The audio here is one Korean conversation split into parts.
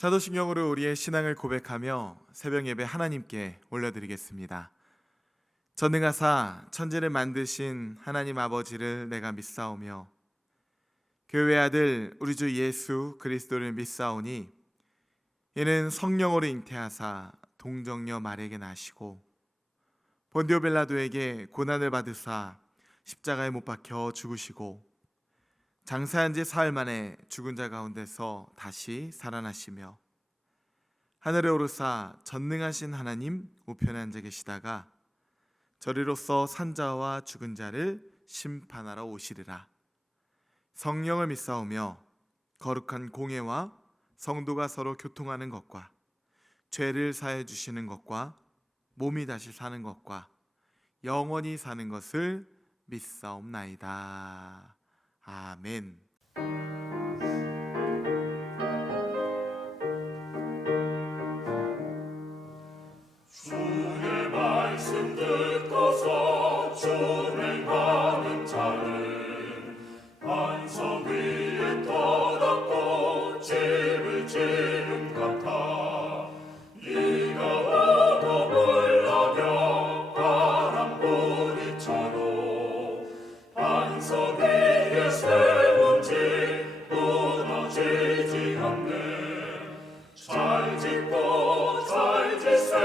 사도신경으로 우리의 신앙을 고백하며 새벽 예배 하나님께 올려드리겠습니다. 전능하사 천지를 만드신 하나님 아버지를 내가 믿사오며 그 외아들 우리 주 예수 그리스도를 믿사오니 이는 성령으로 잉태하사 동정녀 마리아에게 나시고 본디오 빌라도에게 고난을 받으사 십자가에 못 박혀 죽으시고 장사한 지 사흘 만에 죽은 자 가운데서 다시 살아나시며 하늘에 오르사 전능하신 하나님 우편에 앉아 계시다가 저리로서 산자와 죽은 자를 심판하러 오시리라. 성령을 믿사오며 거룩한 공예와 성도가 서로 교통하는 것과 죄를 사해 주시는 것과 몸이 다시 사는 것과 영원히 사는 것을 믿사옵나이다. 아멘. 주의 말씀 듣고서 준행하는 자는 반석 위에 터닫고 집을 지은 같아. 비가 오고 물나며 바람 부딪혀도 반석 위에 세운 집 무너지지 않네. 잘 짓고 잘 짓세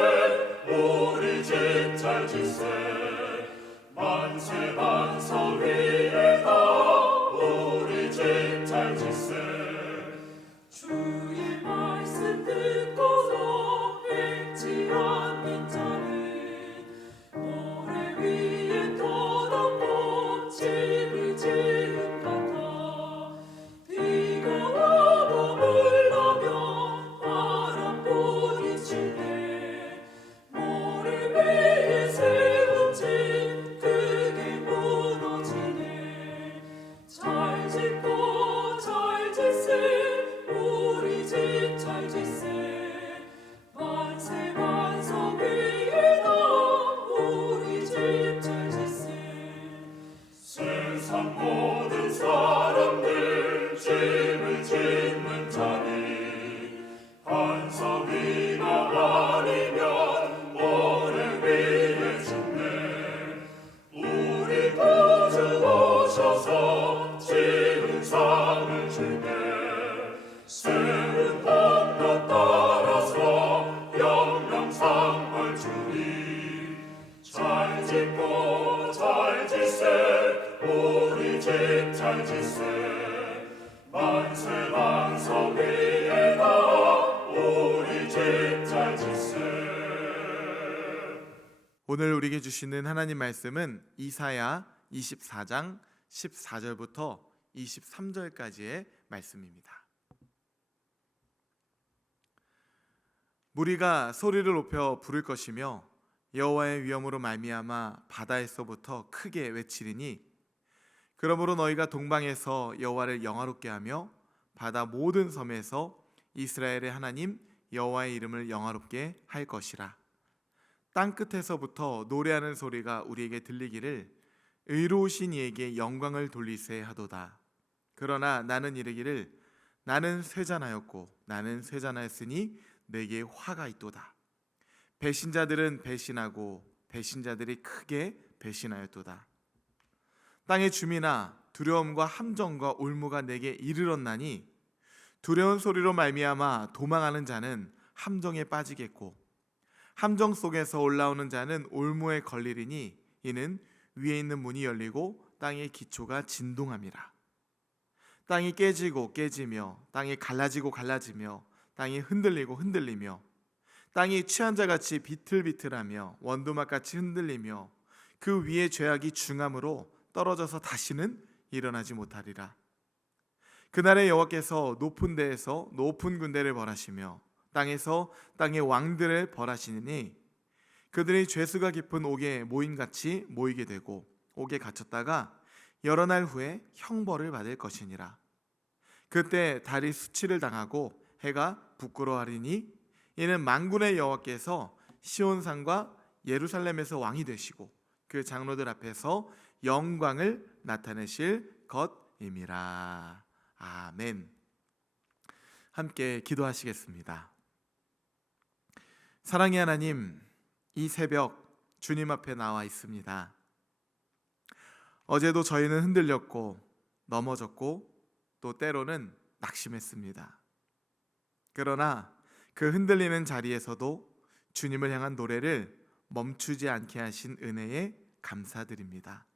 우리 집 잘 짓세. 만세 반석 위에다 우리 집 잘 짓세. 주의 말씀 듣고서 행치 않는 자는 모래 위에 터닫고 집을 지은 같아. 비가 오고 물나며 바람 부딪히네. 모래 위에 세운 집 크게 무너지네. 잘 짓고 잘 짓세 우리 집 잘 짓세. 만세 반석 위에다 우리 집 잘 짓세. 세상 모든 사람들 집을 짓는 자니 반석 위가 아니면 모래 위에 짓네. 우리 구주 오셔서 지은 상을 주네. 세운 법도 따라서 영영상을 주니. 잘 짓고 잘 짓세 우리 집 잘 짓세. 만세 반석 위에다 우리 집 잘 짓세. 오늘 우리에게 주시는 하나님 말씀은 이사야 24장 14절부터 23절까지의 말씀입니다. 무리가 소리를 높여 부를 것이며 여호와의 위엄으로 말미암아 바다에서부터 크게 외치리니 그러므로 너희가 동방에서 여호와를 영화롭게 하며 바다 모든 섬에서 이스라엘의 하나님 여호와의 이름을 영화롭게 할 것이라. 땅 끝에서부터 노래하는 소리가 우리에게 들리기를 의로우신 이에게 영광을 돌리세 하도다. 그러나 나는 이르기를 나는 쇠잔하였고 나는 쇠잔하였으니 내게 화가 있도다. 배신자들은 배신하고 배신자들이 크게 배신하였도다. 땅의 주민아 두려움과 함정과 올무가 내게 이르렀나니 두려운 소리로 말미암아 도망하는 자는 함정에 빠지겠고 함정 속에서 올라오는 자는 올무에 걸리리니 이는 위에 있는 문이 열리고 땅의 기초가 진동함이라. 땅이 깨지고 깨지며 땅이 갈라지고 갈라지며 땅이 흔들리고 흔들리며 땅이 취한 자같이 비틀비틀하며 원두막같이 흔들리며 그 위에 죄악이 중함으로 떨어져서 다시는 일어나지 못하리라. 그날에 여호와께서 높은 데에서 높은 군대를 벌하시며 땅에서 땅의 왕들을 벌하시니 그들이 죄수가 깊은 옥에 모임같이 모이게 되고 옥에 갇혔다가 여러 날 후에 형벌을 받을 것이니라. 그때 달이 수치를 당하고 해가 부끄러워하리니 이는 만군의 여호와께서 시온산과 예루살렘에서 왕이 되시고 그 장로들 앞에서 영광을 나타내실 것임이라. 아멘. 함께 기도하시겠습니다. 사랑의 하나님, 이 새벽 주님 앞에 나와 있습니다. 어제도 저희는 흔들렸고 넘어졌고 또 때로는 낙심했습니다. 그러나 그 흔들리는 자리에서도 주님을 향한 노래를 멈추지 않게 하신 은혜에 감사드립니다.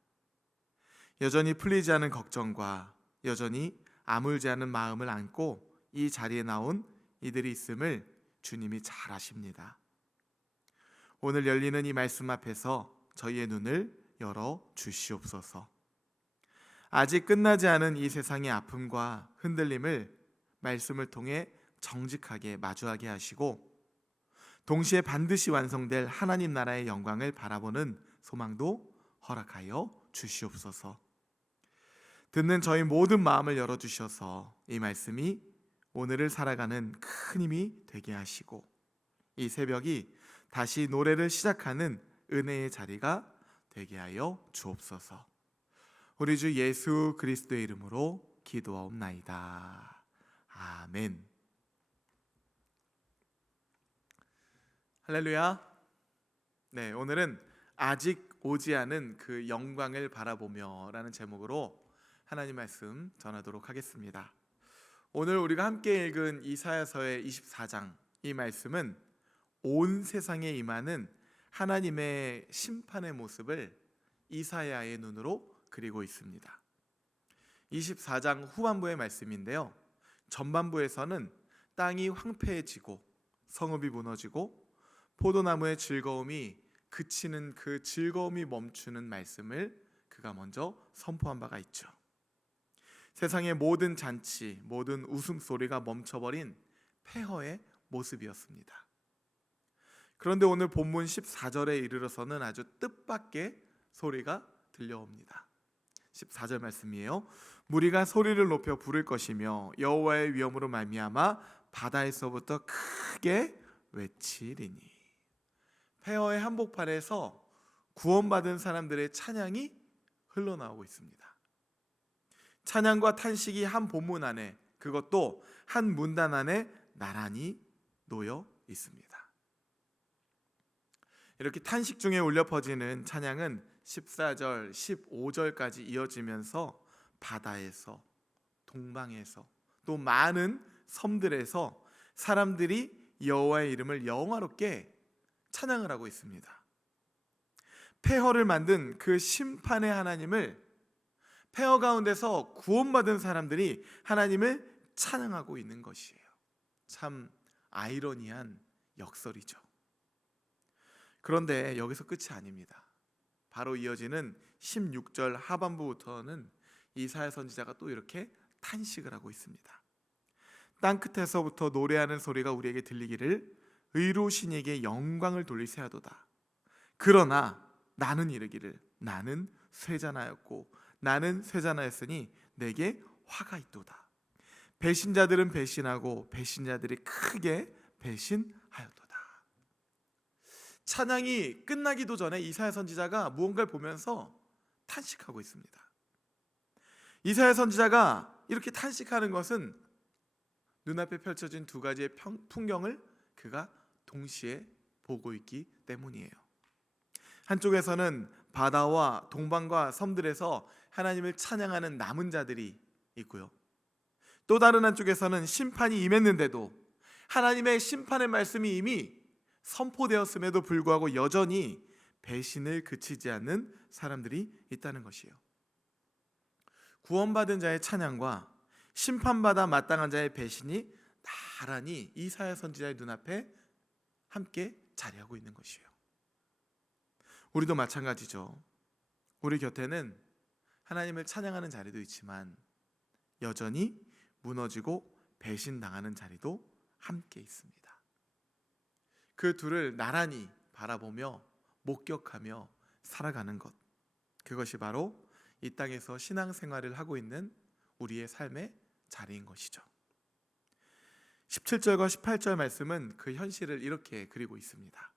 여전히 풀리지 않은 걱정과 여전히 아물지 않은 마음을 안고 이 자리에 나온 이들이 있음을 주님이 잘 아십니다. 오늘 열리는 이 말씀 앞에서 저희의 눈을 열어 주시옵소서. 아직 끝나지 않은 이 세상의 아픔과 흔들림을 말씀을 통해 정직하게 마주하게 하시고 동시에 반드시 완성될 하나님 나라의 영광을 바라보는 소망도 허락하여 주시옵소서. 듣는 저희 모든 마음을 열어주셔서 이 말씀이 오늘을 살아가는 큰 힘이 되게 하시고 이 새벽이 다시 노래를 시작하는 은혜의 자리가 되게 하여 주옵소서. 우리 주 예수 그리스도의 이름으로 기도하옵나이다. 아멘. 할렐루야. 네, 오늘은 아직 오지 않은 그 영광을 바라보며 라는 제목으로 하나님 말씀 전하도록 하겠습니다. 오늘 우리가 함께 읽은 이사야서의 24장, 이 말씀은 온 세상에 임하는 하나님의 심판의 모습을 이사야의 눈으로 그리고 있습니다. 24장 후반부의 말씀인데요, 전반부에서는 땅이 황폐해지고 성읍이 무너지고 포도나무의 즐거움이 그치는 그 즐거움이 멈추는 말씀을 그가 먼저 선포한 바가 있죠. 세상의 모든 잔치, 모든 웃음소리가 멈춰버린 폐허의 모습이었습니다. 그런데 오늘 본문 14절에 이르러서는 아주 뜻밖의 소리가 들려옵니다. 14절 말씀이에요. 무리가 소리를 높여 부를 것이며 여호와의 위엄으로 말미암아 바다에서부터 크게 외치리니. 폐허의 한복판에서 구원받은 사람들의 찬양이 흘러나오고 있습니다. 찬양과 탄식이 한 본문 안에, 그것도 한 문단 안에 나란히 놓여 있습니다. 이렇게 탄식 중에 울려 퍼지는 찬양은 14절, 15절까지 이어지면서 바다에서, 동방에서, 또 많은 섬들에서 사람들이 여호와의 이름을 영화롭게 찬양을 하고 있습니다. 폐허를 만든 그 심판의 하나님을, 폐허 가운데서 구원받은 사람들이 하나님을 찬양하고 있는 것이에요. 참 아이러니한 역설이죠. 그런데 여기서 끝이 아닙니다. 바로 이어지는 16절 하반부부터는 이사야 선지자가 또 이렇게 탄식을 하고 있습니다. 땅끝에서부터 노래하는 소리가 우리에게 들리기를 의로우신 이에게 영광을 돌리세하도다. 그러나 나는 이르기를 나는 쇠잔하였고 나는 쇠잔하였으니 내게 화가 있도다. 배신자들은 배신하고 배신자들이 크게 배신하였도다. 찬양이 끝나기도 전에 이사야 선지자가 무언가를 보면서 탄식하고 있습니다. 이사야 선지자가 이렇게 탄식하는 것은 눈앞에 펼쳐진 두 가지의 풍경을 그가 동시에 보고 있기 때문이에요. 한쪽에서는 바다와 동방과 섬들에서 하나님을 찬양하는 남은 자들이 있고요, 또 다른 한쪽에서는 심판이 임했는데도 하나님의 심판의 말씀이 이미 선포되었음에도 불구하고 여전히 배신을 그치지 않는 사람들이 있다는 것이에요. 구원받은 자의 찬양과 심판받아 마땅한 자의 배신이 나란히 이사야 선지자의 눈앞에 함께 자리하고 있는 것이에요. 우리도 마찬가지죠. 우리 곁에는 하나님을 찬양하는 자리도 있지만 여전히 무너지고 배신당하는 자리도 함께 있습니다. 그 둘을 나란히 바라보며 목격하며 살아가는 것, 그것이 바로 이 땅에서 신앙생활을 하고 있는 우리의 삶의 자리인 것이죠. 17절과 18절 말씀은 그 현실을 이렇게 그리고 있습니다.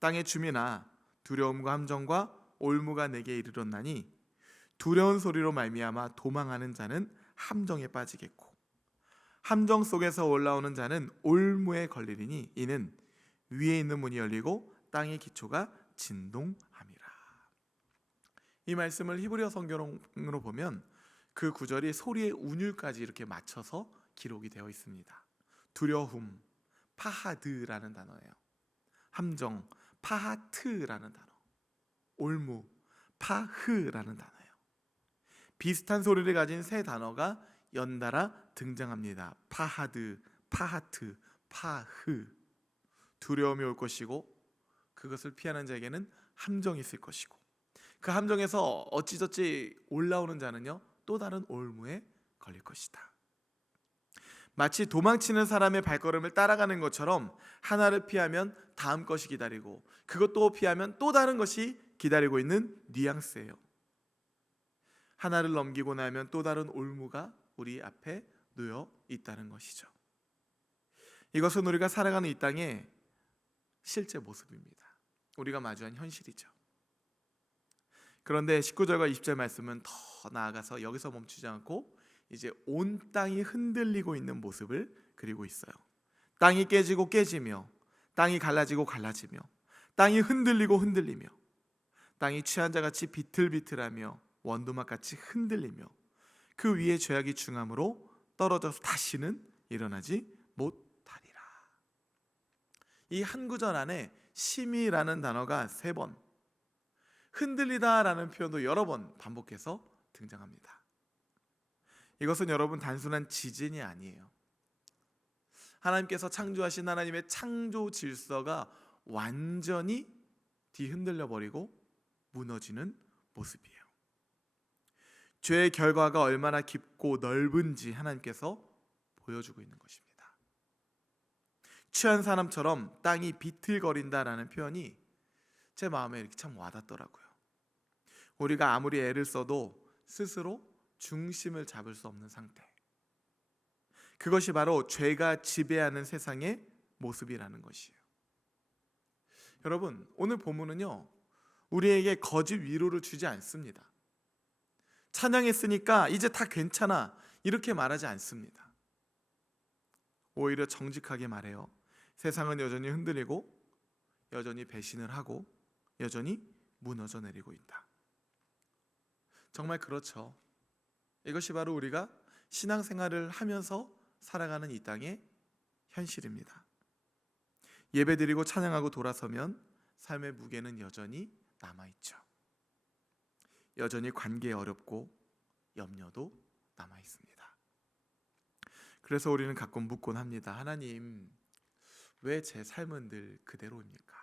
땅의 주민아, 두려움과 함정과 올무가 내게 이르렀나니 두려운 소리로 말미암아 도망하는 자는 함정에 빠지겠고 함정 속에서 올라오는 자는 올무에 걸리리니 이는 위에 있는 문이 열리고 땅의 기초가 진동함이라. 이 말씀을 히브리어 성경으로 보면 그 구절이 소리의 운율까지 이렇게 맞춰서 기록이 되어 있습니다. 두려움, 파하드라는 단어예요. 함정, 파하트라는 단어. 올무, 파흐라는 단어예요. 비슷한 소리를 가진 세 단어가 연달아 등장합니다. 파하드, 파하트, 파흐. 두려움이 올 것이고 그것을 피하는 자에게는 함정이 있을 것이고 그 함정에서 어찌저찌 올라오는 자는요 또 다른 올무에 걸릴 것이다. 마치 도망치는 사람의 발걸음을 따라가는 것처럼 하나를 피하면 다음 것이 기다리고 그것도 피하면 또 다른 것이 기다리고 있는 뉘앙스예요. 하나를 넘기고 나면 또 다른 올무가 우리 앞에 놓여 있다는 것이죠. 이것은 우리가 살아가는 이 땅의 실제 모습입니다. 우리가 마주한 현실이죠. 그런데 19절과 20절 말씀은 더 나아가서 여기서 멈추지 않고 이제 온 땅이 흔들리고 있는 모습을 그리고 있어요. 땅이 깨지고 깨지며 땅이 갈라지고 갈라지며 땅이 흔들리고 흔들리며 땅이 취한 자같이 비틀비틀하며 원두막같이 흔들리며 그 위에 죄악이 중함으로 떨어져서 다시는 일어나지 못하리라. 이 한 구절 안에 심이라는 단어가 3번, 흔들리다라는 표현도 여러 번 반복해서 등장합니다. 이것은 여러분 단순한 지진이 아니에요. 하나님께서 창조하신 하나님의 창조 질서가 완전히 뒤흔들려 버리고 무너지는 모습이에요. 죄의 결과가 얼마나 깊고 넓은지 하나님께서 보여주고 있는 것입니다. 취한 사람처럼 땅이 비틀거린다라는 표현이 제 마음에 이렇게 참 와닿더라고요. 우리가 아무리 애를 써도 스스로 중심을 잡을 수 없는 상태. 그것이 바로 죄가 지배하는 세상의 모습이라는 것이에요. 여러분, 오늘 본문은요 우리에게 거짓 위로를 주지 않습니다. 찬양했으니까 이제 다 괜찮아 이렇게 말하지 않습니다. 오히려 정직하게 말해요. 세상은 여전히 흔들리고 여전히 배신을 하고 여전히 무너져 내리고 있다. 정말 그렇죠. 이것이 바로 우리가 신앙생활을 하면서 살아가는 이 땅의 현실입니다. 예배드리고 찬양하고 돌아서면 삶의 무게는 여전히 남아있죠. 여전히 관계에 어렵고 염려도 남아있습니다. 그래서 우리는 가끔 묻곤 합니다. 하나님, 왜 제 삶은 늘 그대로입니까?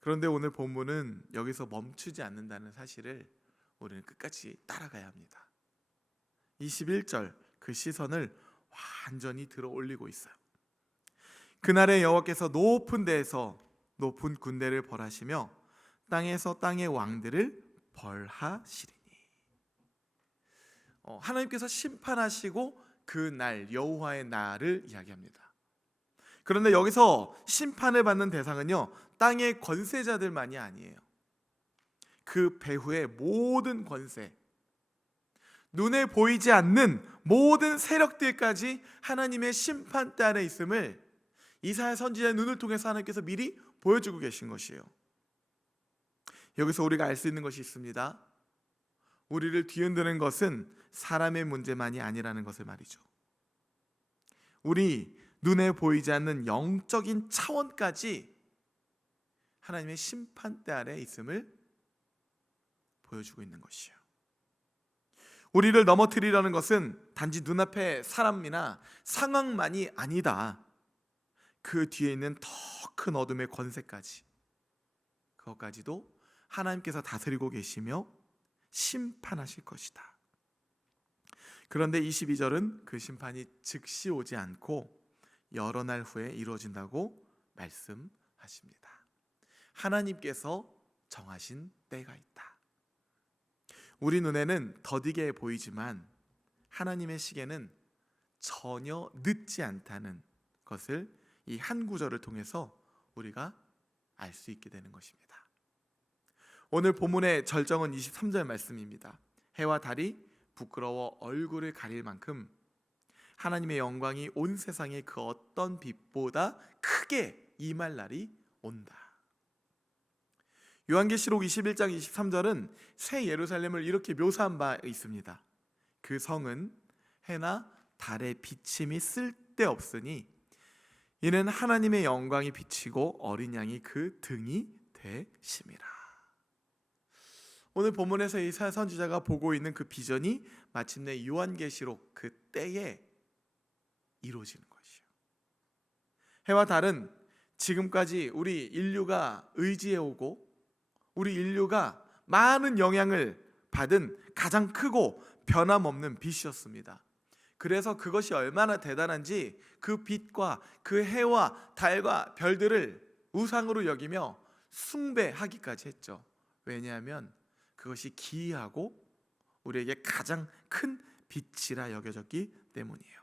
그런데 오늘 본문은 여기서 멈추지 않는다는 사실을 우리는 끝까지 따라가야 합니다. 21절 그 시선을 완전히 들어 올리고 있어요. 그날에 여호와께서 높은 데에서 높은 군대를 벌하시며 땅에서 땅의 왕들을 벌하시리니. 하나님께서 심판하시고 그 날 여호와의 날을 이야기합니다. 그런데 여기서 심판을 받는 대상은요 땅의 권세자들만이 아니에요. 그 배후의 모든 권세, 눈에 보이지 않는 모든 세력들까지 하나님의 심판대 아래 있음을 이사야 선지자의 눈을 통해서 하나님께서 미리 보여주고 계신 것이에요. 여기서 우리가 알 수 있는 것이 있습니다. 우리를 뒤흔드는 것은 사람의 문제만이 아니라는 것을 말이죠. 우리 눈에 보이지 않는 영적인 차원까지 하나님의 심판대 아래 있음을 보여주고 있는 것이에요. 우리를 넘어뜨리려는 것은 단지 눈앞의 사람이나 상황만이 아니다. 그 뒤에 있는 더 큰 어둠의 권세까지, 그것까지도 하나님께서 다스리고 계시며 심판하실 것이다. 그런데 22절은 그 심판이 즉시 오지 않고 여러 날 후에 이루어진다고 말씀하십니다. 하나님께서 정하신 때가 있다. 우리 눈에는 더디게 보이지만 하나님의 시계는 전혀 늦지 않다는 것을 이 한 구절을 통해서 우리가 알 수 있게 되는 것입니다. 오늘 본문의 절정은 23절 말씀입니다. 해와 달이 부끄러워 얼굴을 가릴 만큼 하나님의 영광이 온 세상에 그 어떤 빛보다 크게 임할 날이 온다. 요한계시록 21장 23절은 새 예루살렘을 이렇게 묘사한 바 있습니다. 그 성은 해나 달의 비침이 쓸데없으니 이는 하나님의 영광이 비치고 어린 양이 그 등이 되심이라. 오늘 본문에서 이사야 선지자가 보고 있는 그 비전이 마침내 요한계시록 그 때에 이루어지는 것이요. 해와 달은 지금까지 우리 인류가 의지해오고 우리 인류가 많은 영향을 받은 가장 크고 변함없는 빛이었습니다. 그래서 그것이 얼마나 대단한지 그 빛과 그 해와 달과 별들을 우상으로 여기며 숭배하기까지 했죠. 왜냐하면 그것이 기이하고 우리에게 가장 큰 빛이라 여겨졌기 때문이에요.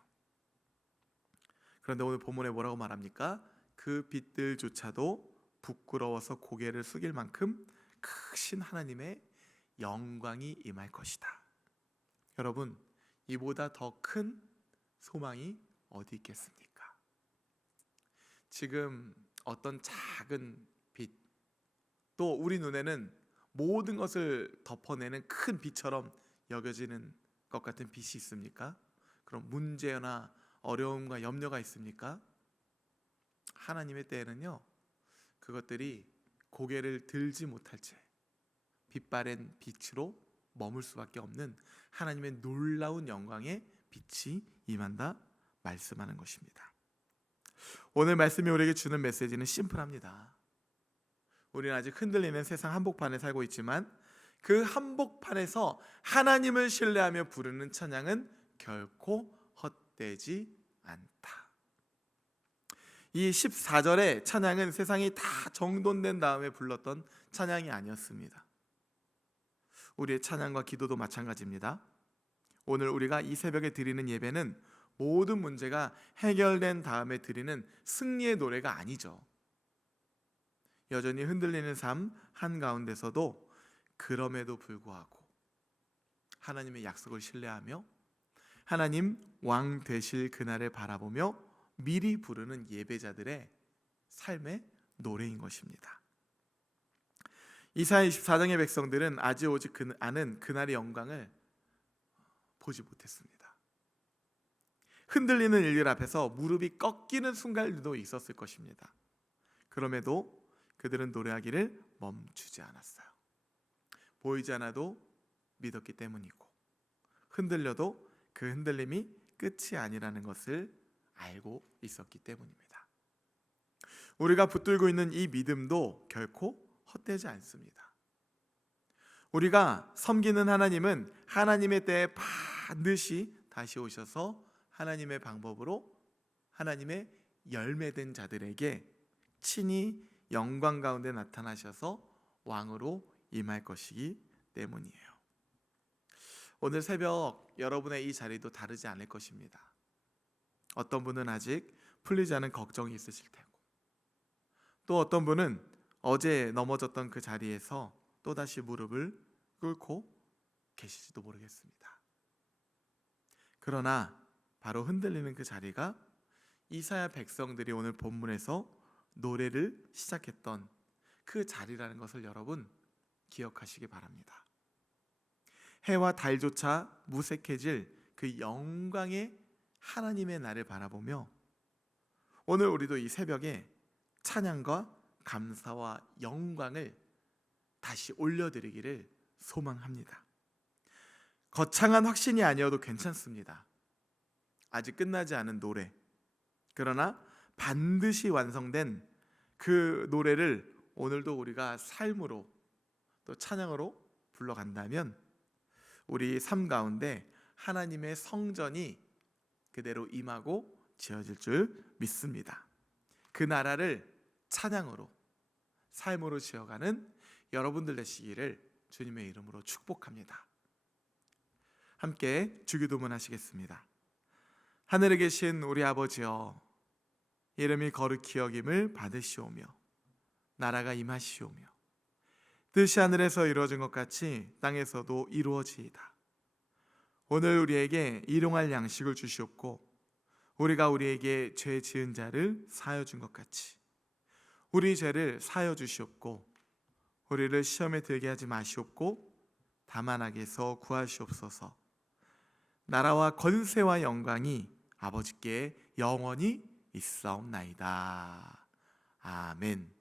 그런데 오늘 본문에 뭐라고 말합니까? 그 빛들조차도 부끄러워서 고개를 숙일 만큼 크신 하나님의 영광이 임할 것이다. 여러분, 이보다 더 큰 소망이 어디 있겠습니까? 지금 어떤 작은 빛, 또 우리 눈에는 모든 것을 덮어내는 큰 빛처럼 여겨지는 것 같은 빛이 있습니까? 그럼 문제나 어려움과 염려가 있습니까? 하나님의 때에는요, 그것들이 고개를 들지 못할 채 빛바랜 빛으로 머물 수밖에 없는 하나님의 놀라운 영광의 빛이 임한다 말씀하는 것입니다. 오늘 말씀이 우리에게 주는 메시지는 심플합니다. 우리는 아직 흔들리는 세상 한복판에 살고 있지만 그 한복판에서 하나님을 신뢰하며 부르는 찬양은 결코 헛되지 않다. 이 14절의 찬양은 세상이 다 정돈된 다음에 불렀던 찬양이 아니었습니다. 우리의 찬양과 기도도 마찬가지입니다. 오늘 우리가 이 새벽에 드리는 예배는 모든 문제가 해결된 다음에 드리는 승리의 노래가 아니죠. 여전히 흔들리는 삶 한가운데서도 그럼에도 불구하고 하나님의 약속을 신뢰하며 하나님 왕 되실 그날을 바라보며 미리 부르는 예배자들의 삶의 노래인 것입니다. 이사야 24장의 백성들은 아직 오직 아는 그날의 영광을 보지 못했습니다. 흔들리는 일들 앞에서 무릎이 꺾이는 순간들도 있었을 것입니다. 그럼에도 그들은 노래하기를 멈추지 않았어요. 보이지 않아도 믿었기 때문이고 흔들려도 그 흔들림이 끝이 아니라는 것을 알고 있었기 때문입니다. 우리가 붙들고 있는 이 믿음도 결코 헛되지 않습니다. 우리가 섬기는 하나님은 하나님의 때에 반드시 다시 오셔서 하나님의 방법으로 하나님의 열매된 자들에게 친히 영광 가운데 나타나셔서 왕으로 임할 것이기 때문이에요. 오늘 새벽 여러분의 이 자리도 다르지 않을 것입니다. 어떤 분은 아직 풀리지 않은 걱정이 있으실 테고, 또 어떤 분은 어제 넘어졌던 그 자리에서 또다시 무릎을 꿇고 계실지도 모르겠습니다. 그러나 바로 흔들리는 그 자리가 이사야 백성들이 오늘 본문에서 노래를 시작했던 그 자리라는 것을 여러분 기억하시기 바랍니다. 해와 달조차 무색해질 그 영광의 하나님의 날을 바라보며 오늘 우리도 이 새벽에 찬양과 감사와 영광을 다시 올려드리기를 소망합니다. 거창한 확신이 아니어도 괜찮습니다. 아직 끝나지 않은 노래, 그러나 반드시 완성된 그 노래를 오늘도 우리가 삶으로 또 찬양으로 불러간다면 우리 삶 가운데 하나님의 성전이 그대로 임하고 지어질 줄 믿습니다. 그 나라를 찬양으로 삶으로 지어가는 여러분들 되시기를 주님의 이름으로 축복합니다. 함께 주기도문 하시겠습니다. 하늘에 계신 우리 아버지여, 이름이 거룩히 여김을 받으시오며 나라가 임하시오며 뜻이 하늘에서 이루어진 것 같이 땅에서도 이루어지이다. 오늘 우리에게 일용할 양식을 주시옵고 우리가 우리에게 죄 지은 자를 사하여 준 것 같이 우리 죄를 사하여 주시옵고 우리를 시험에 들게 하지 마시옵고 다만 악에서 구하시옵소서. 나라와 권세와 영광이 아버지께 영원히 있사옵나이다. 아멘.